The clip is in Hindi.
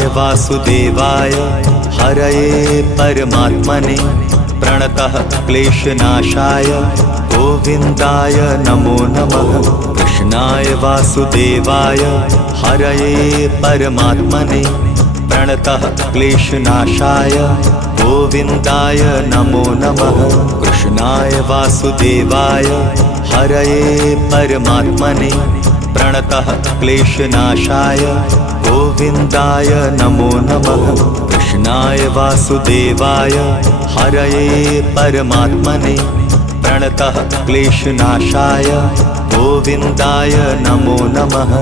कृष्णाय वासुदेवाय हरये परमात्मने प्रणतः क्लेशनाशाय गोविन्दाय नमो नमः। कृष्णाय वासुदेवाय हरये परमात्मने प्रणतः क्लेशनाशाय गोविन्दाय नमो नमः। कृष्णाय वासुदेवाय हरये परमात्मने प्रणतः क्लेशनाशाय गोविन्दाय नमो नमः। कृष्णाय वासुदेवाय हरये परमात्मने प्रणतः क्लेशनाशाय गोविन्दाय नमो नमः।